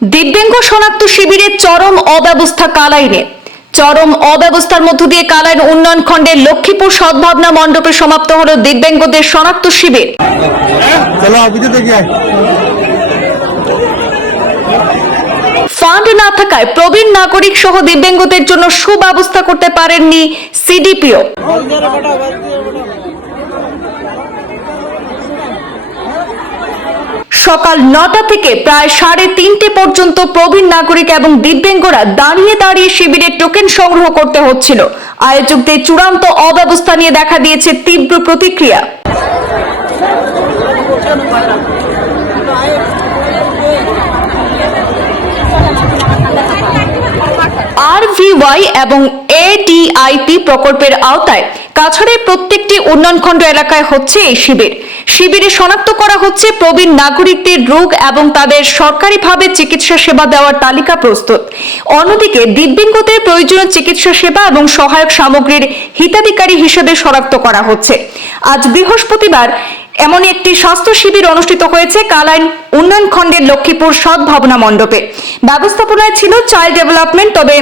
দিব্যাঙ্গ শনাক্ত শিবিরের চরম অব্যবস্থা কালাইনে। চরম অব্যবস্থার মধ্য দিয়ে কালাইন উন্নয়ন খণ্ডের লক্ষ্মীপুর সদ্ভাবনা মণ্ডপে সমাপ্ত হলো দিব্যাঙ্গদের শনাক্ত শিবির। ফান্ড না থাকায় প্রবীণ নাগরিক সহ দিব্যাঙ্গদের জন্য সুব্যবস্থা করতে পারেননি সিডিপিও। সকাল ৯টা থেকে প্রায় ৩:৩০ পর্যন্ত প্রবীণ নাগরিক এবং দিব্যাঙ্গরা দাঁড়িয়ে দাঁড়িয়ে শিবিরের টোকেন সংগ্রহ করতে হচ্ছিল। আয়োজকদের চূড়ান্ত অব্যবস্থা নিয়ে দেখা দিয়েছে তীব্র প্রতিক্রিয়া। RVY এবং ADIP প্রকল্পের আওতায় কাছাড়ের প্রত্যেকটি উন্নয়নখণ্ড এলাকায় হচ্ছে এই শিবির। শিবিরে শনাক্ত করা হচ্ছে প্রবীণ নাগরিকদের রোগ এবং তাদের সরকারিভাবে চিকিৎসা সেবা দেওয়ার তালিকা প্রস্তুত। অন্যদিকে দিব্যাঙ্গদের প্রয়োজনীয় চিকিৎসা সেবা এবং সহায়ক সামগ্রীর হিতাধিকারী হিসেবে শনাক্ত করা হচ্ছে। আজ বৃহস্পতিবার এমন একটি স্বাস্থ্য শিবির অনুষ্ঠিত হয়েছে কালাইন উন্নয়ন খণ্ডের লক্ষ্মীপুর সদ্ভাবনা মণ্ডপে। ব্যবস্থাপনায় ছিল চাইল্ড ডেভেলপমেন্ট, তবে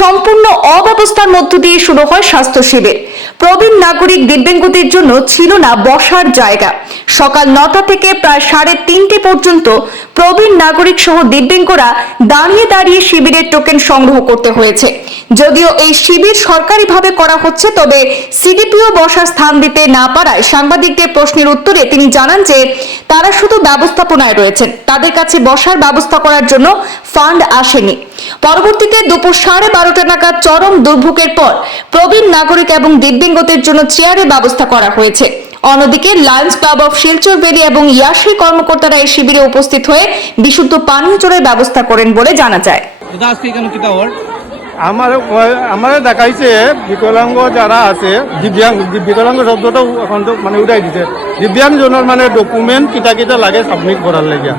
সম্পূর্ণ অব্যবস্থার মধ্য দিয়ে শুরু হয় স্বাস্থ্য শিবির। প্রবীণ নাগরিক দিব্যাঙ্গদের জন্য ছিল না বসার জায়গা। সকাল ৯টা থেকে প্রায় ৩:৩০ পর্যন্ত প্রবীণ নাগরিক সহ দিব্যাঙ্গরা দাঁড়িয়ে দাঁড়িয়ে শিবিরের টোকেন সংগ্রহ করতে হয়েছে। যদিও এই শিবির সরকারিভাবে করা হচ্ছে, তবে সিডিপিও বসার স্থান দিতে না পারায় সাংবাদিকদের প্রশ্নের উত্তরে তিনি জানান যে তারা শুধু ব্যবস্থাপনায় রয়েছেন, তাদের কাছে বসার ব্যবস্থা করার জন্য ফান্ড আসেনি। পরবর্তীতে দুপুর 12:30 নাগাদ চরম দুর্ভোগের পর প্রবীণ নাগরিক এবং দিব্যাঙ্গদের জন্য চেয়ারের ব্যবস্থা করা হয়েছে। অন্যদিকে Lions club of Silchar valley এবং ইয়াসি কর্মকর্তারা এই শিবিরে উপস্থিত হয়ে বিশুদ্ধ পানীয় জলের ব্যবস্থা করেন বলে জানা যায়। আমার দেখাইছে বিকলাঙ্গ যারা আছে, বিকলাঙ্গ শব্দটা এখন তো মানে উঠাই দিছে, দিব্যাঙ্গ জনের মানে ডকুমেন্ট কিতা কিতা লাগে সাবমিট করার লাগিয়া।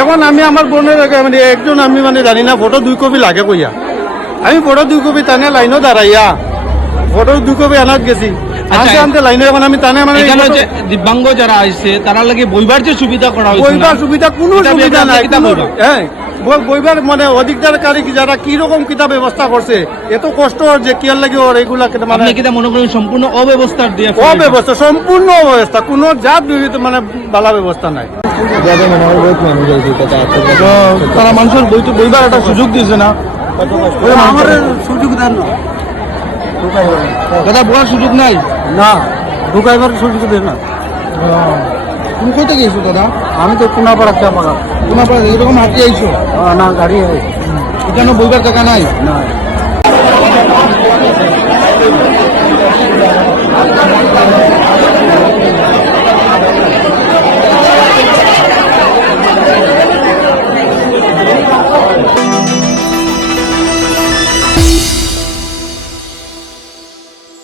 এখন আমি আমার বোনের মানে একজন আমি মানে জানি না ফটো 2 কপি লাগে কইয়া, আমি ফটো 2 কপি টানে লাইনও দাঁড়াইয়া ফটো 2 কপি আনাত গেছি। আনতে লাইনে এখন আমি টানে মানে দিব্যাঙ্গ যারা আইছে তারা লাগে বইবার যে সুবিধা করা হয়েছে, বইবার সুবিধা কোনো সুবিধা নাই। হ্যাঁ, বইবার মানে অধিকারী যারা কি রকম কিতাব ব্যবস্থা করছে, এত কষ্ট যে কি লাগে ওর এগুলা মানে কিতা মনে করেন সম্পূর্ণ অব্যবস্থার দিয়ে অব্যবস্থা, সম্পূর্ণ অব্যবস্থা, কোনো জাত মানে বালা ব্যবস্থা নাই। তারা মানুষের বইবার একটা সুযোগ দিয়েছে না, আমার সুযোগ দেন না, দাদা বলার সুযোগ নাই না, ঢুকাইবার সুযোগ দেন না। তুমি কোথায় গেছো দাদা? আমি তো কোনাপাড়া চাপাড়া। কোনাপাড়া এরকম হাঁটিয়ে আইছো? না, গাড়ি এখানে বইবার টাকা নাই না।